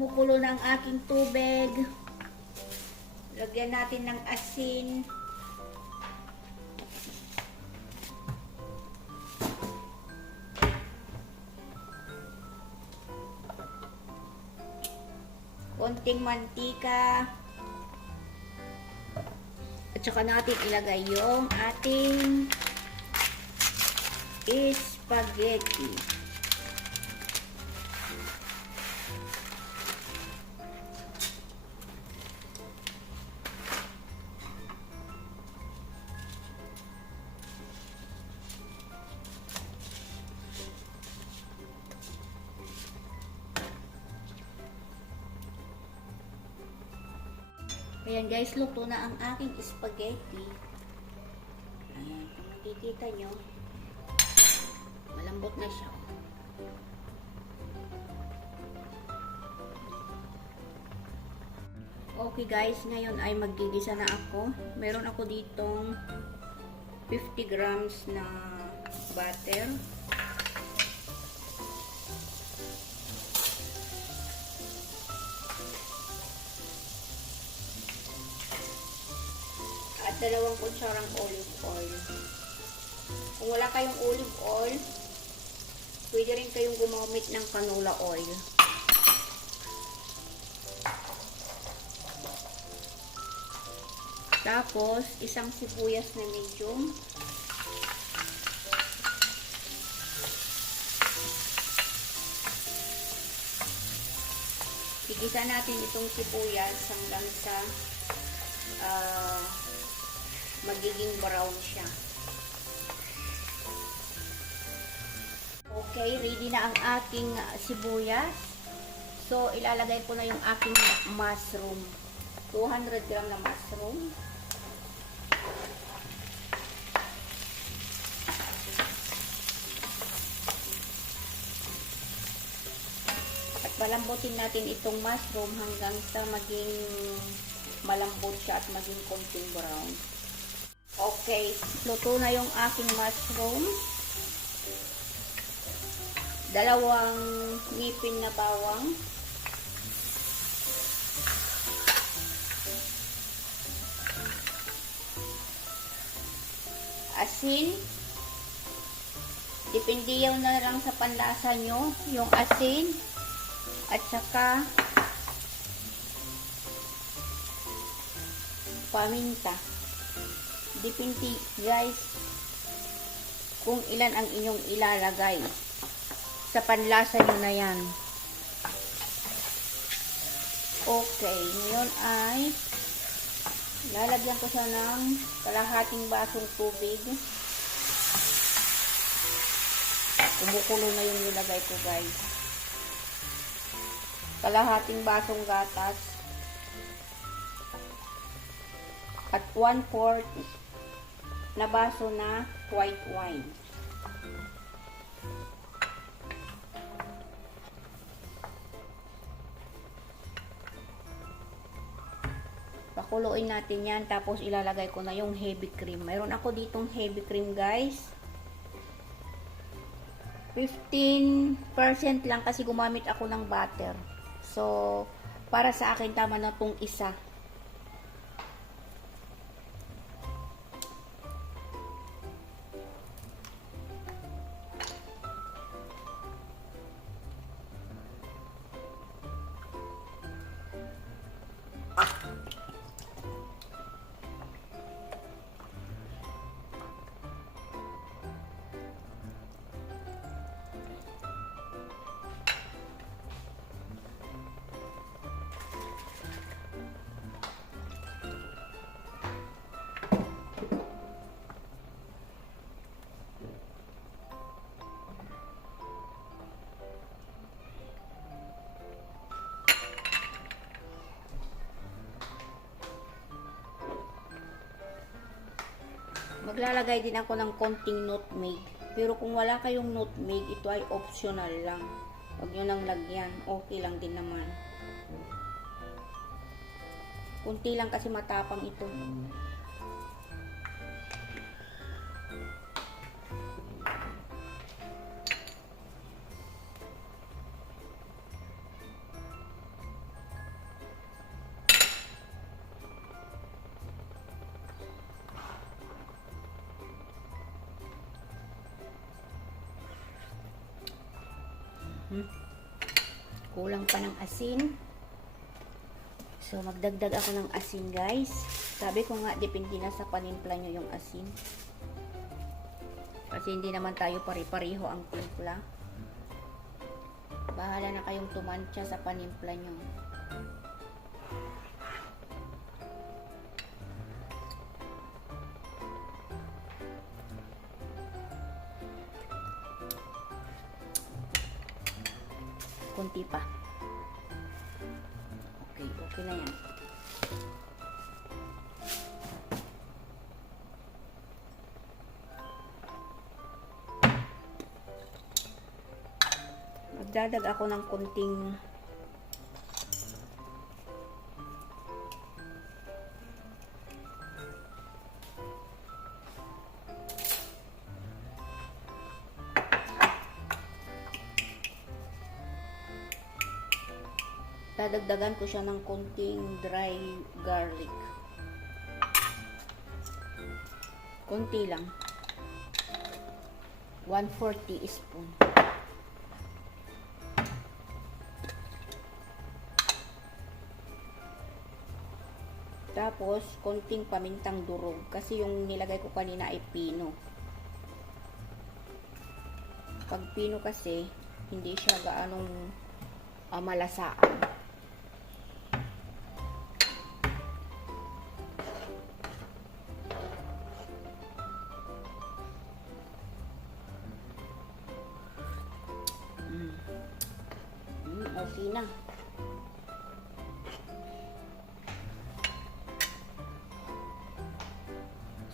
Kumukulo na ang aking tubig. Lagyan natin ng asin. Konting mantika. At saka natin ilagay yung ating spaghetti. Ayan guys, luto na ang aking spaghetti. Ayan, kung nakikita nyo, malambot na siya. Okay guys, ngayon ay maggigisa na ako. Meron ako ditong 50 grams na butter. At 2 kutsarang olive oil. Kung wala kayong olive oil, pwede rin kayong gumamit ng canola oil. Tapos, isang sibuyas na medium. Igisa natin itong sibuyas hanggang sa magiging brown siya. Okay, ready na ang aking sibuyas. So, ilalagay ko na yung aking mushroom. 200 gram na mushroom. At palambutin natin itong mushroom hanggang sa maging malambot siya at maging konting brown. Okay, luto na yung aking mushroom. 2 ngipin na bawang. Asin. Depende yun na lang sa panlasa nyo, yung asin. At saka paminta. Depende guys kung ilan ang inyong ilalagay sa panlasa nyo na yan. Okay, ngayon ay lalagyan ko siya ng kalahating basong tubig. Kumukulo na yung nilagay ko guys. Kalahating basong gatas. At 1/4 na baso na white wine. Pakuluin natin yan. Tapos ilalagay ko na yung heavy cream. Mayroon ako ditong heavy cream guys. 15% lang kasi gumamit ako ng butter. So, para sa akin tama na tong isa. Maglalagay din ako ng konting nutmeg. Pero kung wala kayong nutmeg, ito ay optional lang. Huwag nyo nang lagyan. Okay lang din naman. Kunti lang kasi matapang ito. Kulang pa ng asin. So, magdagdag ako ng asin, guys. Sabi ko nga, depende na sa panimpla nyo yung asin. Kasi hindi naman tayo pare-pareho ang timpla. Bahala na kayong tumantya sa panimpla nyo. Kunti pa. Okay na yan. Magdadag ako ng kunting dadagdagan ko siya ng konting dry garlic. Konti lang. 1/4 teaspoon. Tapos, konting pamintang durog. Kasi yung nilagay ko kanina ay pino. Pag pino kasi, hindi siya gaanong malasaan. Okay na.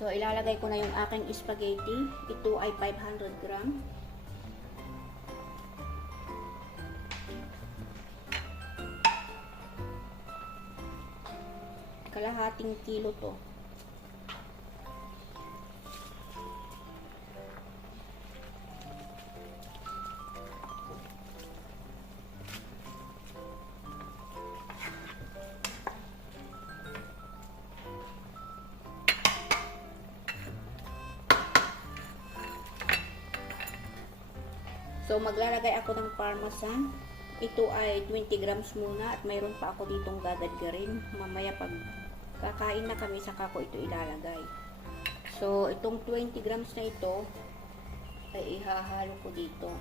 So, ilalagay ko na yung aking spaghetti. Ito ay 500 gram. Kalahating kilo to. So, maglalagay ako ng parmesan. Ito ay 20 grams muna at mayroon pa ako ditong gagadgarin. Mamaya pag kakain na kami, saka ko ito ilalagay. So, itong 20 grams na ito ay ihahalo ko dito.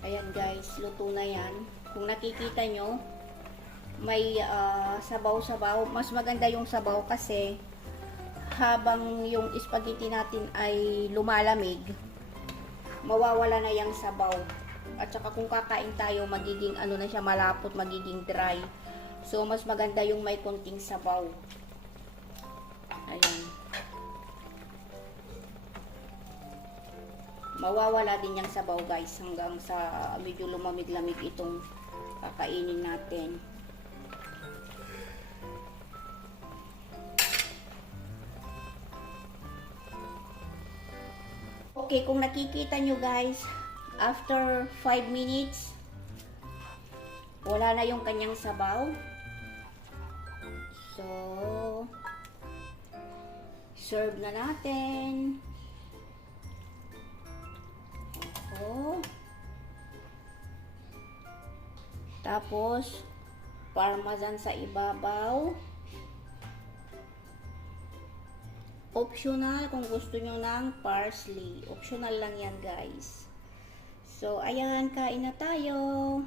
Ayan guys, luto na yan. Kung nakikita nyo, may sabaw-sabaw. Mas maganda yung sabaw kasi habang yung spaghetti natin ay lumalamig, mawawala na yung sabaw. At saka kung kakain tayo, magiging ano na siya, malapot, magiging dry. So, mas maganda yung may konting sabaw. Ayan. Mawawala din yung sabaw guys hanggang sa medyo lumamig-lamig itong kakainin natin. Okay, kung nakikita nyo guys, after 5 minutes, wala na yung kanyang sabaw. So, serve na natin. Tapos, parmesan sa ibabaw. Optional kung gusto nyo ng parsley. Optional lang yan guys. So, ayan, kain na tayo.